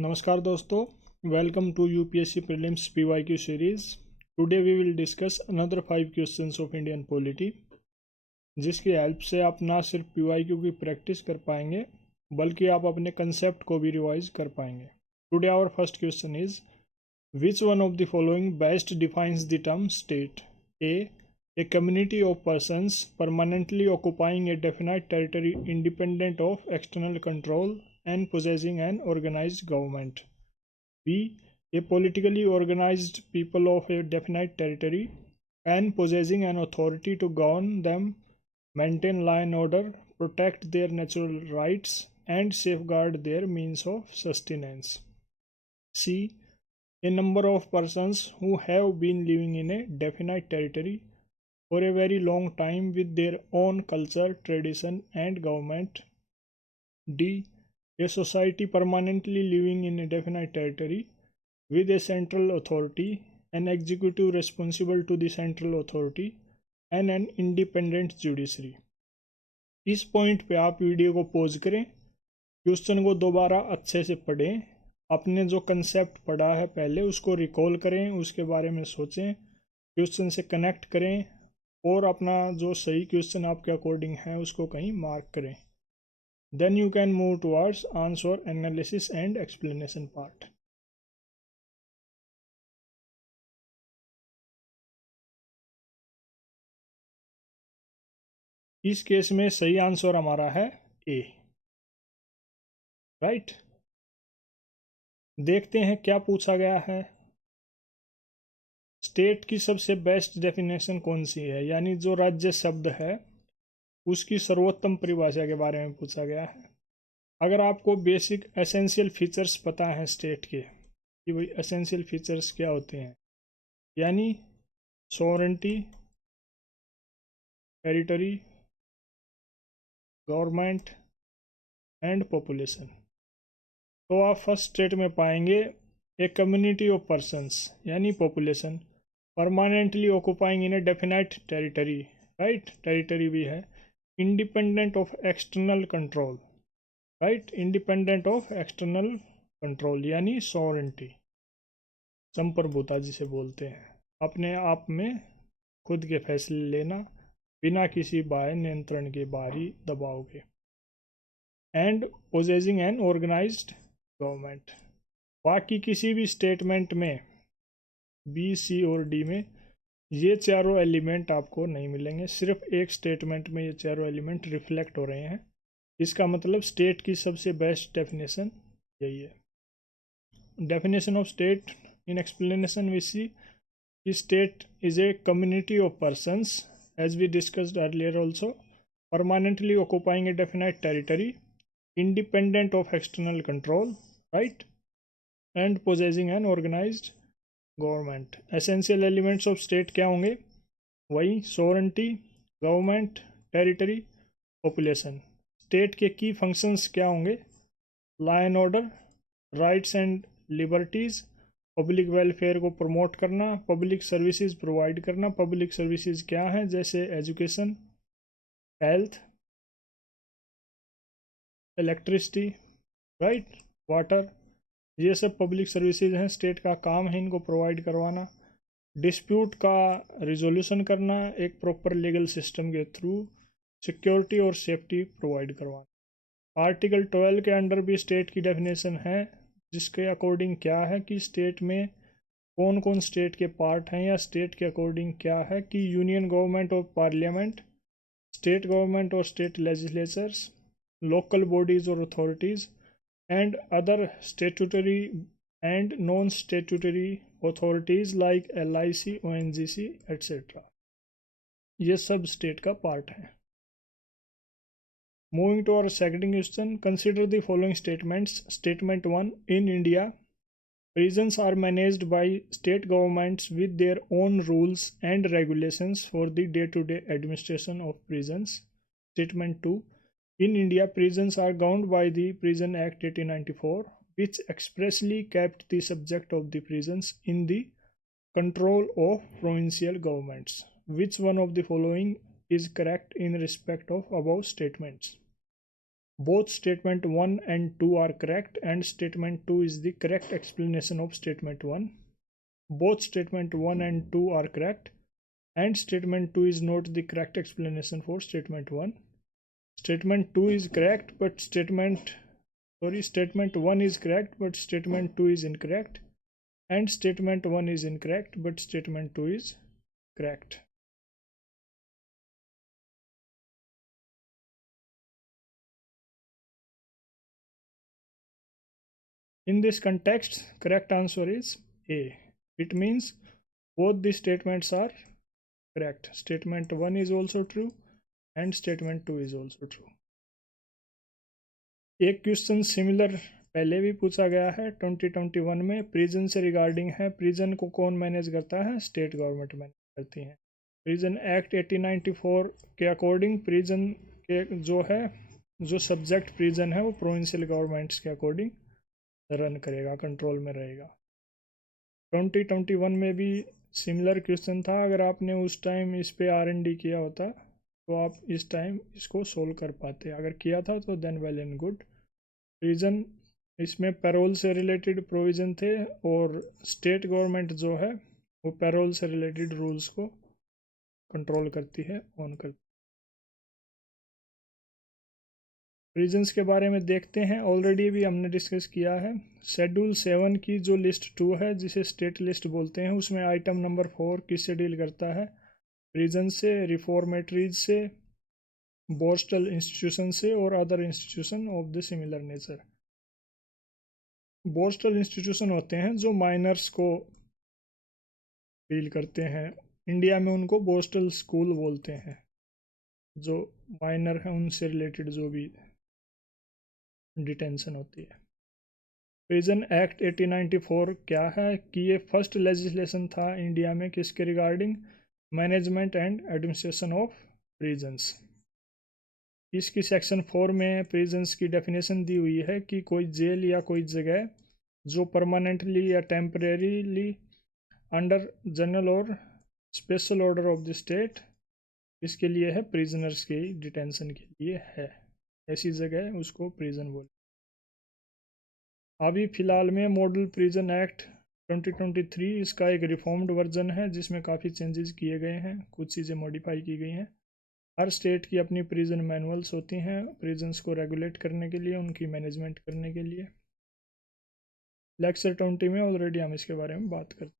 नमस्कार दोस्तों, welcome to UPSC prelims PYQ series. Today we will discuss another 5 questions of Indian polity, जिसकी help से आप ना सिर्फ पीवाईक्यू की प्रैक्टिस कर पाएंगे बल्कि आप अपने कंसेप्ट को भी रिवाइज कर पाएंगे। Today our first question is, which one of the following best defines the term state? A community of persons permanently occupying a definite territory independent of external control and possessing an organized government. B. A politically organized people of a definite territory and possessing an authority to govern them, maintain law and order, protect their natural rights, and safeguard their means of sustenance. C. A number of persons who have been living in a definite territory for a very long time with their own culture, tradition, and government. D. A society permanently living in a definite territory with a central authority, an executive responsible to the central authority, and an independent judiciary. इस point पे आप video को pause करें, question को दोबारा अच्छे से पढ़ें, अपने जो कंसेप्ट पढ़ा है पहले उसको रिकॉल करें, उसके बारे में सोचें, क्वेश्चन से कनेक्ट करें और अपना जो सही क्वेश्चन आपके अकॉर्डिंग है उसको कहीं मार्क करें. Then you can move towards answer analysis and explanation part. इस केस में सही आंसर हमारा है ए. राइट. देखते हैं क्या पूछा गया है. स्टेट की सबसे बेस्ट डेफिनेशन कौन सी है, यानी जो राज्य शब्द है उसकी सर्वोत्तम परिभाषा के बारे में पूछा गया है. अगर आपको बेसिक एसेंशियल फीचर्स पता है स्टेट के कि भाई एसेंशियल फीचर्स क्या होते हैं, यानी sovereignty, territory, government and population, तो आप फर्स्ट स्टेट में पाएंगे ए कम्युनिटी ऑफ पर्सन्स यानी पॉपुलेशन परमानेंटली ऑक्युपाइंग इन ए डेफिनाइट टेरिटरी. राइट, टेरिटरी भी है. Independent of external control. Right, independent of external control यानी सॉवरेंटी, संप्रभुता जिसे बोलते हैं, अपने आप में खुद के फैसले लेना बिना किसी बाह्य नियंत्रण के, बाहरी दबाव के. And possessing an organised government. बाकी किसी भी स्टेटमेंट में बी, सी और डी में ये चारों एलिमेंट आपको नहीं मिलेंगे. सिर्फ एक स्टेटमेंट में ये चारों एलिमेंट रिफ्लेक्ट हो रहे हैं. इसका मतलब स्टेट की सबसे बेस्ट डेफिनेशन यही है. Definition of state in explanation we see, state is a community of persons as we discussed earlier also, permanently occupying a definite territory, independent of external control, right, and possessing an organized government. Essential elements of state क्या होंगे? वही sovereignty, government, territory, population. State के की functions क्या होंगे? Law and order, rights and liberties, public welfare को promote करना, public services provide करना. पब्लिक सर्विसेज क्या हैं? जैसे education, health, electricity, right, water, ये सब पब्लिक सर्विसेज हैं. स्टेट का काम है इनको प्रोवाइड करवाना. डिस्प्यूट का रिजोल्यूशन करना एक प्रॉपर लीगल सिस्टम के थ्रू, सिक्योरिटी और सेफ्टी प्रोवाइड करवाना. आर्टिकल 12 के अंडर भी स्टेट की डेफिनेशन है, जिसके अकॉर्डिंग क्या है कि स्टेट में कौन कौन स्टेट के पार्ट हैं, या स्टेट के अकॉर्डिंग क्या है कि यूनियन गवर्नमेंट और पार्लियामेंट, स्टेट गवर्नमेंट और स्टेट लेजिस्लेचर्स, लोकल बॉडीज़ और authorities, and other statutory and non statutory authorities like LIC, ONGC etcetera. ये सब स्टेट का पार्ट है. Moving to our second question, consider the following statements. Statement 1, in India, prisons are managed by state governments with their own rules and regulations for the day-to-day administration of prisons. Statement 2, in India, prisons are governed by the Prison Act 1894, which expressly kept the subject of the prisons in the control of provincial governments. Which one of the following is correct in respect of above statements? Both statement 1 and 2 are correct, and statement 2 is the correct explanation of statement 1. Both statement 1 and 2 are correct, and statement 2 is not the correct explanation for statement 1. Statement 2 is correct, but statement 1 is correct, but statement 2 is incorrect, and statement 1 is incorrect, but statement 2 is correct. In this context, correct answer is A. It means both the statements are correct. Statement 1 is also true and statement 2 is also true. एक question similar पहले भी पूछा गया है 2021 में, prison से regarding है। Prison को कौन मैनेज करता है? स्टेट गवर्नमेंट मैनेज करती है। प्रिजन एक्ट 1894 के अकॉर्डिंग प्रिजन के जो सब्जेक्ट प्रिजन है वो प्रोविंशियल गवर्नमेंट्स के अकॉर्डिंग रन करेगा, कंट्रोल में रहेगा। 2021 में भी सिमिलर क्वेश्चन था। अगर आपने उस टाइम इस पे R&D किया होता तो आप इस टाइम इसको सोल्व कर पाते। अगर किया था तो then well and good. Reason इसमें पैरोल से रिलेटेड प्रोविज़न थे और स्टेट गवर्नमेंट जो है वो पैरोल से रिलेटेड रूल्स को कंट्रोल करती है, ऑन करती है। रीजन्स के बारे में देखते हैं। ऑलरेडी भी हमने डिस्कस किया है। शेड्यूल 7 की जो लिस्ट 2 है, जिसे स्टेट लिस्ट बोलते हैं, उसमें आइटम नंबर 4 किससे डील करता है? रीजन से, रिफॉर्मेटरीज से, बोस्टल इंस्टीट्यूशन से और other institution of the similar nature. Borstal institution होते हैं जो माइनर्स को डील करते हैं। इंडिया में उनको बोस्टल स्कूल बोलते हैं। जो माइनर हैं उनसे रिलेटेड जो भी डिटेंशन होती है। प्रिजन एक्ट 1894 क्या है कि ये फर्स्ट लेजिस्लेशन था इंडिया में किसके regarding? Management and administration of prisons. इसकी सेक्शन 4 में प्रिजन्स की डेफिनेशन दी हुई है कि कोई जेल या कोई जगह जो परमानेंटली या टेम्परेरीली अंडर जनरल और special order of the state इसके लिए है, प्रिजनर्स की डिटेंशन के लिए है। ऐसी जगह उसको प्रिजन बोले। अभी फ़िलहाल में मॉडल प्रिजन एक्ट 2023 इसका एक रिफॉर्म्ड वर्जन है जिसमें काफ़ी चेंजेस किए गए हैं, कुछ चीज़ें मॉडिफाई की गई हैं। हर स्टेट की अपनी प्रिजन मैनुअल्स होती हैं प्रिजन्स को रेगुलेट करने के लिए, उनकी मैनेजमेंट करने के लिए। लेक्चर 20 में ऑलरेडी हम इसके बारे में बात करते हैं।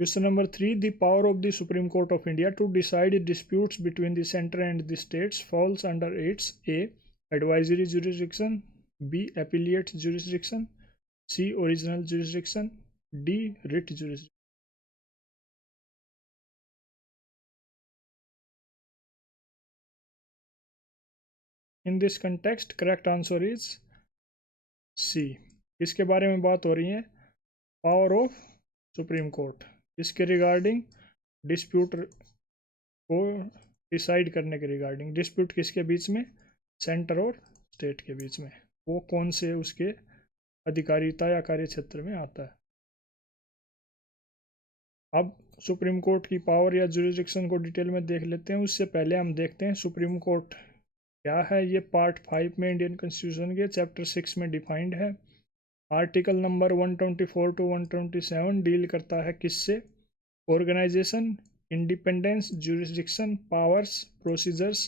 Question number 3, the power of the supreme court of India to decide disputes between the centre and the states falls under its a advisory jurisdiction, B appellate jurisdiction, C original jurisdiction, D writ jurisdiction. In this context, correct answer is C. इसके बारे में बात हो रही है power of supreme court, इसके regarding dispute को decide करने के रिगार्डिंग। डिस्प्यूट किसके बीच में? सेंटर और स्टेट के बीच में। वो कौन से उसके अधिकारिता या कार्य क्षेत्र में आता है। अब सुप्रीम कोर्ट की पावर या जुरिस्डिक्शन को डिटेल में देख लेते हैं। उससे पहले हम देखते हैं सुप्रीम कोर्ट क्या है। ये पार्ट 5 में इंडियन कॉन्स्टिट्यूशन के चैप्टर 6 में डिफाइंड है। आर्टिकल नंबर 124 टू 127 डील करता है किससे? Organisation, independence, jurisdiction, powers, procedures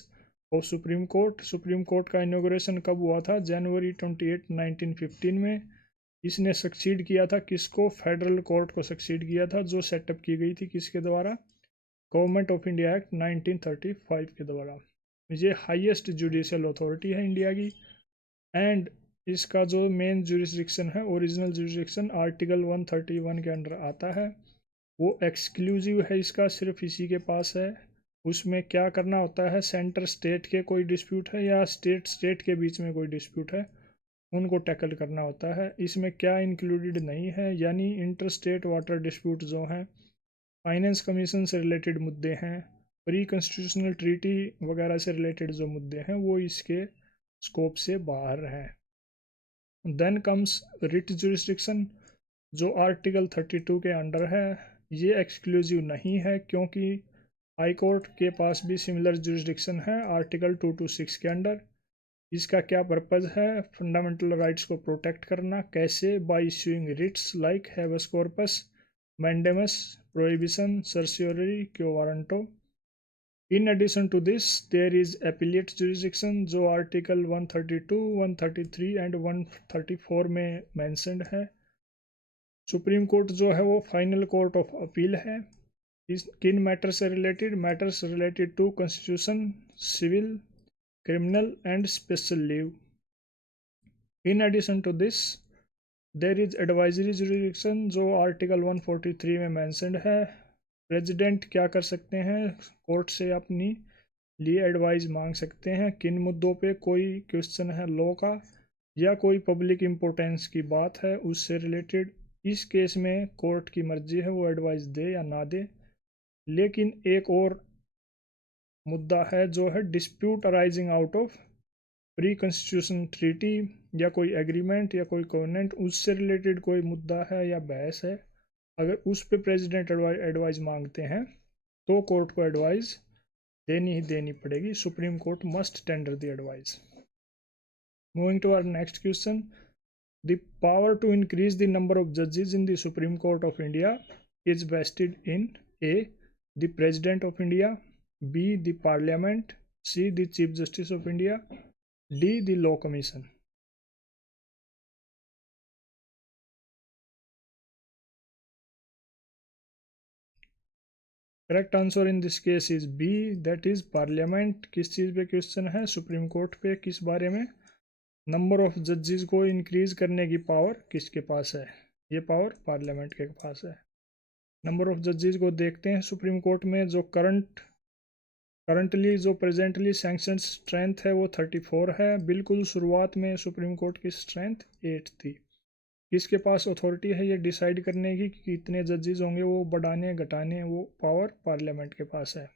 of supreme court. Supreme court का इनॉग्रेशन कब हुआ था? जनवरी 28, 1915 में। इसने सक्सीड किया था किसको? फेडरल कोर्ट को सक्सीड किया था जो सेटअप की गई थी किसके द्वारा? गवर्नमेंट ऑफ इंडिया एक्ट 1935 के द्वारा। ये हाईएस्ट जुडिशियल अथॉरिटी है इंडिया की। एंड इसका जो मेन जुरिस्डिक्शन है, ओरिजिनल जुरिस्डिक्शन, आर्टिकल 131 के अंडर आता है। वो एक्सक्लूसिव है, इसका सिर्फ इसी के पास है। उसमें क्या करना होता है? सेंटर स्टेट के कोई डिस्प्यूट है या स्टेट के बीच में कोई डिस्प्यूट है, उनको टैकल करना होता है। इसमें क्या इंक्लूडेड नहीं है, यानी इंटर स्टेट वाटर डिस्प्यूट जो हैं, फाइनेंस कमीशन से रिलेटेड मुद्दे हैं, प्री कॉन्स्टिट्यूशनल ट्रीटी वगैरह से रिलेटेड जो मुद्दे हैं वो इसके स्कोप से बाहर हैं। देन कम्स रिट जुरिस्डिक्शन जो आर्टिकल 32 के अंडर है। ये एक्सक्लूसिव नहीं है क्योंकि हाई कोर्ट के पास भी सिमिलर जुरिस्डिक्शन है आर्टिकल 226 के अंडर। इसका क्या पर्पज़ है? फंडामेंटल राइट्स को प्रोटेक्ट करना। कैसे? By issuing writs like habeas corpus, mandamus, prohibition, certiorari, quo warranto. In addition to this there is appellate jurisdiction जो आर्टिकल 132, 133 एंड 134 में मैंशनड है। सुप्रीम कोर्ट जो है वो फाइनल कोर्ट ऑफ अपील है। किन मैटर से रिलेटेड? Matters related to constitution, civil, criminal and special leave. In addition to this, there is advisory jurisdiction जो आर्टिकल 143 में मैंशनड है। प्रेसिडेंट क्या कर सकते हैं? कोर्ट से अपनी लिए एडवाइस मांग सकते हैं। किन मुद्दों पे? कोई क्वेश्चन है लॉ का या कोई पब्लिक इम्पोर्टेंस की बात है उससे रिलेटेड। इस केस में कोर्ट की मर्जी है वो एडवाइस दे या ना दे। लेकिन एक और मुद्दा है जो है dispute arising out of pre constitution treaty या कोई एग्रीमेंट या कोई कोवेनेंट, उससे रिलेटेड कोई मुद्दा है या बहस है। अगर उस पे प्रेसिडेंट एडवाइस मांगते हैं तो कोर्ट को एडवाइस देनी ही देनी पड़ेगी। Supreme Court must tender the advice. Moving to our next question, the power to increase the number of जजेस in the supreme court of India is vested in A the president of India, B the parliament, C the chief justice of India, D. The Law Commission. Correct answer in this case is B, that is parliament. किस चीज़ पे question है? Supreme court पे। किस बारे में? Number of जजेस को इंक्रीज करने की पावर किसके पास है? ये पावर पार्लियामेंट के पास है। नंबर ऑफ जजेस को देखते हैं सुप्रीम कोर्ट में। जो करंटली जो प्रेजेंटली सैंक्शन स्ट्रेंथ है वो 34 है। बिल्कुल शुरुआत में सुप्रीम कोर्ट की स्ट्रेंथ 8 थी। किसके पास अथॉरिटी है ये डिसाइड करने की कि कितने जजेस होंगे, वो बढ़ाने घटाने, वो पावर पार्लियामेंट के पास है।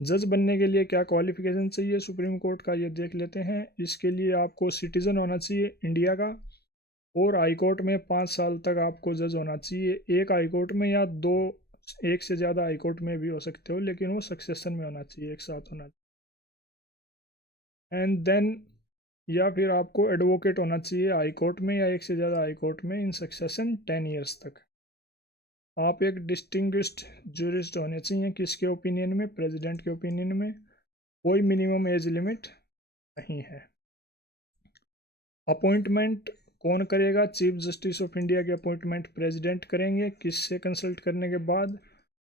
जज बनने के लिए क्या क्वालिफिकेशन चाहिए सुप्रीम कोर्ट का, ये देख लेते हैं। इसके लिए आपको सिटीजन होना चाहिए इंडिया का और हाई कोर्ट में 5 साल तक आपको जज होना चाहिए। एक हाई कोर्ट में या दो, एक से ज़्यादा हाई कोर्ट में भी हो सकते हो, लेकिन वो सक्सेशन में होना चाहिए, एक साथ होना चाहिए। एंड देन या फिर आपको एडवोकेट होना चाहिए हाई कोर्ट में या एक से ज़्यादा हाई कोर्ट में इन सक्सेशन 10 ईयर्स तक। आप एक डिस्टिंग्विश्ड जूरिस्ट होने चाहिए। किसके ओपिनियन में? प्रेसिडेंट के ओपिनियन में। कोई मिनिमम एज लिमिट नहीं है। अपॉइंटमेंट कौन करेगा? चीफ जस्टिस ऑफ इंडिया के अपॉइंटमेंट प्रेसिडेंट करेंगे। किससे कंसल्ट करने के बाद?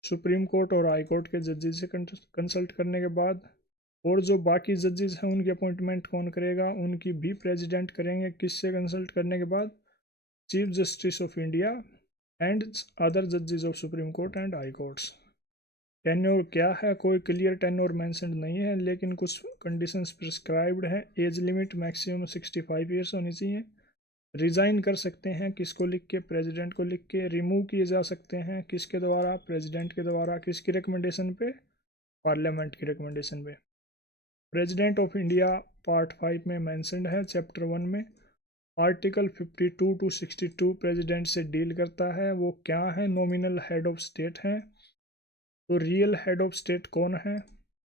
सुप्रीम कोर्ट और हाई कोर्ट के जजेस से कंसल्ट करने के बाद। और जो बाकी जजेस हैं उनकी अपॉइंटमेंट कौन करेगा? उनकी भी प्रेसिडेंट करेंगे। किससे कंसल्ट करने के बाद? Chief justice of India and other जजेस of supreme Court and high courts. Tenure क्या है? कोई क्लियर टेन्योर मेंशन नहीं है, लेकिन कुछ कंडीशंस प्रिस्क्राइब्ड है। एज लिमिट मैक्सिमम 65 ईयर्स होनी चाहिए। रिज़ाइन कर सकते हैं किसको लिख के? प्रेसिडेंट को लिख के। रिमूव किए जा सकते हैं किसके द्वारा? प्रेसिडेंट के द्वारा। किसकी रिकमेंडेशन पे? पार्लियामेंट की रिकमेंडेशन पे। प्रेसिडेंट ऑफ इंडिया पार्ट 5 में मैंशनड है, चैप्टर 1 में। आर्टिकल 52 टू 62 प्रेसिडेंट से डील करता है। वो क्या है? नॉमिनल हेड ऑफ स्टेट हैं। तो रियल हेड ऑफ स्टेट कौन है?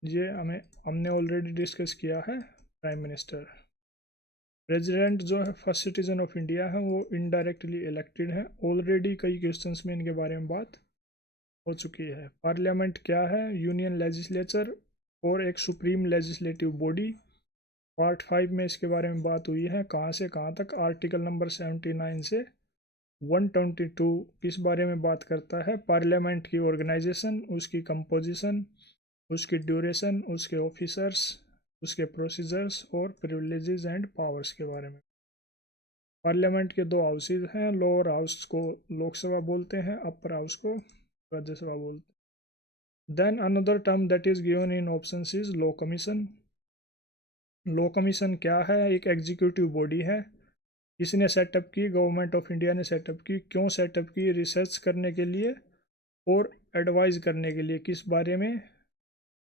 ये हमने ऑलरेडी डिस्कस किया है, प्राइम मिनिस्टर। प्रेसिडेंट जो है फर्स्ट सिटीजन ऑफ इंडिया है, वो इनडायरेक्टली इलेक्टेड है। ऑलरेडी कई क्वेश्चंस में इनके बारे में बात हो चुकी है। पार्लियामेंट क्या है? यूनियन लेजिस्लेचर और एक सुप्रीम लेजिस्लेटिव बॉडी। पार्ट 5 में इसके बारे में बात हुई है। कहाँ से कहाँ तक? आर्टिकल नंबर 79 से 122 किस बारे में बात करता है? पार्लियामेंट की ऑर्गेनाइजेशन, उसकी कंपोजिशन, उसकी ड्यूरेशन, उसके ऑफिसर्स, उसके प्रोसीजर्स और प्रिविलेजेस एंड पावर्स के बारे में। पार्लियामेंट के 2 हाउसेज हैं। लोअर हाउस को लोकसभा बोलते हैं, अपर हाउस को राज्यसभा बोलते हैं। Then another term that is given in option is law commission. Law commission क्या है? एक एग्जीक्यूटिव बॉडी है। किसने सेटअप की? गवर्नमेंट ऑफ इंडिया ने सेटअप की। क्यों सेटअप की? रिसर्च करने के लिए और एडवाइज करने के लिए। किस बारे में?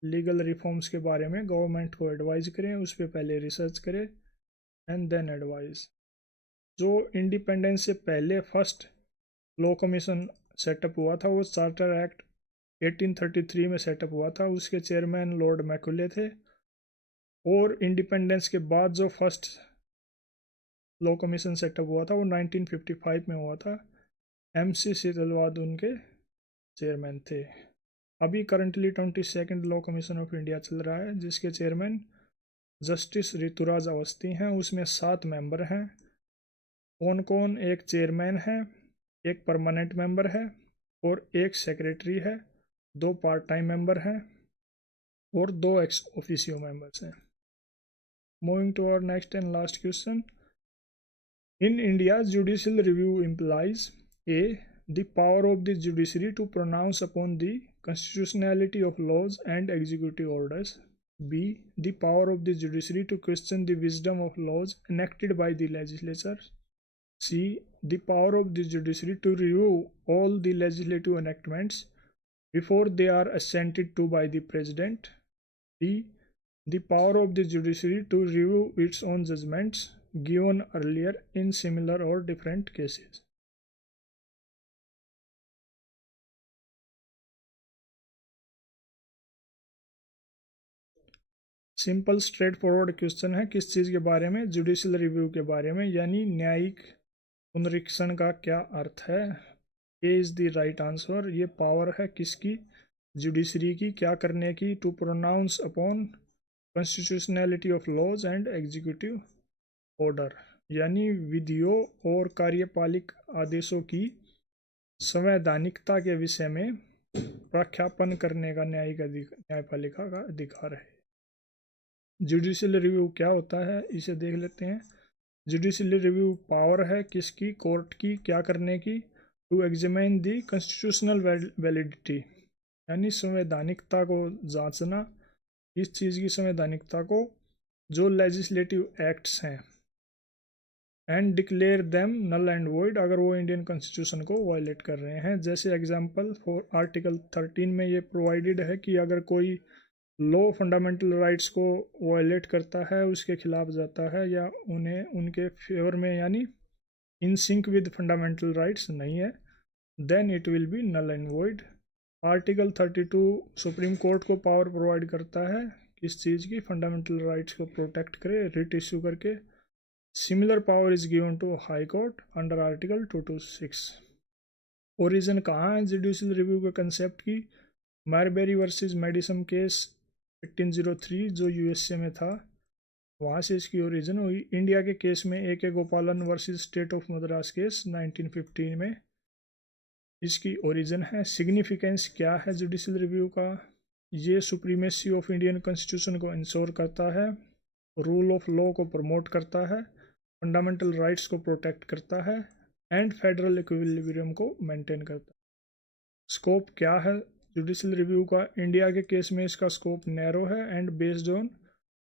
लीगल रिफॉर्म्स के बारे में गवर्नमेंट को एडवाइज करें, उस पर पहले रिसर्च करें एंड देन एडवाइज। जो इंडिपेंडेंस से पहले फर्स्ट लॉ कमीशन सेटअप हुआ था वो चार्टर एक्ट 1833 में सेटअप हुआ था, उसके चेयरमैन लॉर्ड मैकुले थे। और इंडिपेंडेंस के बाद जो फर्स्ट लॉ कमीशन सेटअप हुआ था वो 1955 में हुआ था। MC सीतलवाद उनके चेयरमैन थे। अभी currently 22nd law commission of India चल रहा है, जिसके चेयरमैन जस्टिस ऋतुराज अवस्थी हैं। उसमें 7 मेंबर हैं। कौन कौन? एक चेयरमैन है, एक परमानेंट मेंबर है और एक सेक्रेटरी है, 2 पार्ट टाइम मेंबर हैं और 2 एक्स ऑफिशियो मेंबर्स हैं। Moving to our next and last question. In India, judicial review implies A. The power of the judiciary to pronounce upon the constitutionality of laws and executive orders. B. The power of the judiciary to question the wisdom of laws enacted by the legislature. C. The power of the judiciary to review all the legislative enactments before they are assented to by the President. D. The power of the judiciary to review its own judgments given earlier in similar or different cases. Simple straight forward question है। किस चीज़ के बारे में? Judicial review के बारे में, यानी न्यायिक पुनरीक्षण का क्या अर्थ है? A is the right answer. ये पावर है किसकी? जुडिशरी की। क्या करने की? To pronounce upon constitutionality of laws and executive order, यानी विधियों और कार्यपालिक आदेशों की संवैधानिकता के विषय में प्रख्यापन करने का न्यायपालिका का अधिकार है। जुडिशियल रिव्यू क्या होता है, इसे देख लेते हैं। जुडिशियल रिव्यू पावर है किसकी? कोर्ट की। क्या करने की? To examine the constitutional validity, यानी संवैधानिकता को जांचना। इस चीज़ की संवैधानिकता को, जो लेजिस्लेटिव एक्ट्स हैं, and declare them null and void, अगर वो इंडियन कॉन्स्टिट्यूशन को वायलेट कर रहे हैं। जैसे एग्जांपल फॉर आर्टिकल 13 में ये प्रोवाइडेड है कि अगर कोई लॉ फंडामेंटल राइट्स को वायलेट करता है, उसके खिलाफ जाता है या उन्हें उनके फेवर में यानी in sync with fundamental rights नहीं है, then it will be null and void. Article 32 supreme court को पावर प्रोवाइड करता है किस चीज़ की? फंडामेंटल राइट्स को प्रोटेक्ट करे, रिट इशू करके। Similar power is given to high court under article 226। Origin कहाँ है जुडिशियल रिव्यू के कंसेप्ट की? मारबेरी वर्सेस मेडिसम केस 1803 जो यूएसए में था, वहाँ से इसकी ओरिजिन हुई। इंडिया के केस में AK गोपालन versus state of Madras case 1915 में इसकी ओरिजिन है। सिग्निफिकेंस क्या है जुडिशियल रिव्यू का? ये सुप्रीमेसी ऑफ इंडियन कॉन्स्टिट्यूशन को इंश्योर करता है, रूल ऑफ लॉ को प्रमोट करता है, फंडामेंटल राइट्स को प्रोटेक्ट करता है एंड फेडरल इक्विलिब्रियम को मेंटेन करता है। स्कोप क्या है जुडिशियल रिव्यू का? इंडिया के केस में इसका स्कोप नैरो है and based on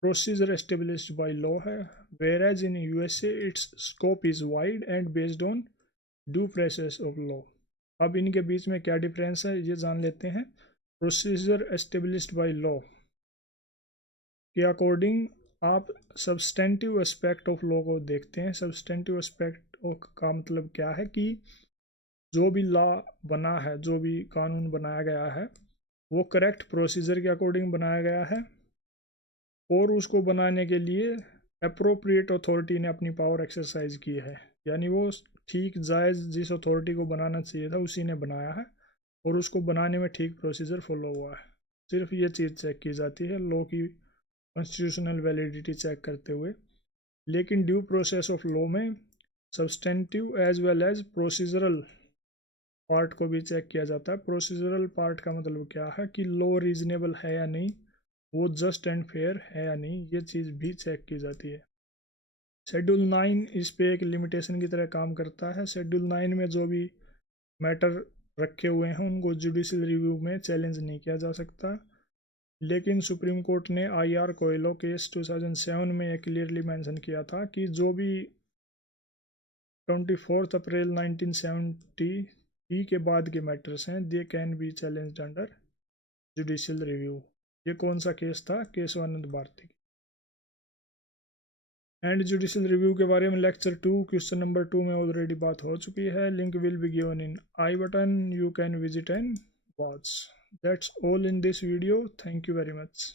procedure established by law है, whereas in USA its scope is wide and based on due process of law. अब इनके बीच में क्या डिफरेंस है ये जान लेते हैं। प्रोसीजर एस्टेब्लिश्ड बाय लॉ के अकॉर्डिंग आप सब्सटेंटिव एस्पेक्ट ऑफ लॉ को देखते हैं। सब्सटेंटिव एस्पेक्ट का मतलब क्या है कि जो भी लॉ बना है, जो भी कानून बनाया गया है, वो करेक्ट प्रोसीजर के अकॉर्डिंग बनाया गया है और उसको बनाने के लिए अप्रोप्रिएट अथॉरिटी ने अपनी पावर एक्सरसाइज की है, यानी वो ठीक जायज़ जिस अथॉरिटी को बनाना चाहिए था उसी ने बनाया है और उसको बनाने में ठीक प्रोसीजर फॉलो हुआ है। सिर्फ ये चीज़ चेक की जाती है लॉ की कॉन्स्टिट्यूशनल वैलिडिटी चेक करते हुए। लेकिन ड्यू प्रोसेस ऑफ लॉ में substantive as well as procedural part को भी चेक किया जाता है। प्रोसीजरल पार्ट का मतलब क्या है कि लॉ रीजनेबल है या नहीं, वो जस्ट एंड फेयर है या नहीं, ये चीज़ भी चेक की जाती है। शेड्यूल 9 इस पे एक लिमिटेशन की तरह काम करता है। शेड्यूल 9 में जो भी मैटर रखे हुए हैं उनको जुडिशियल रिव्यू में चैलेंज नहीं किया जा सकता, लेकिन सुप्रीम कोर्ट ने IR कोयलो केस 2007 में यह क्लियरली मेंशन किया था कि जो भी 24 अप्रैल 1970 के बाद के मैटर्स हैं, they can be challenged under judicial review. ये कौन सा केस था? Kesavananda Bharati. And judicial review के बारे में लेक्चर 2 क्वेश्चन नंबर 2 में ऑलरेडी बात हो चुकी है। Link will be given in I button, you can visit and watch. That's all in this video. Thank you very much.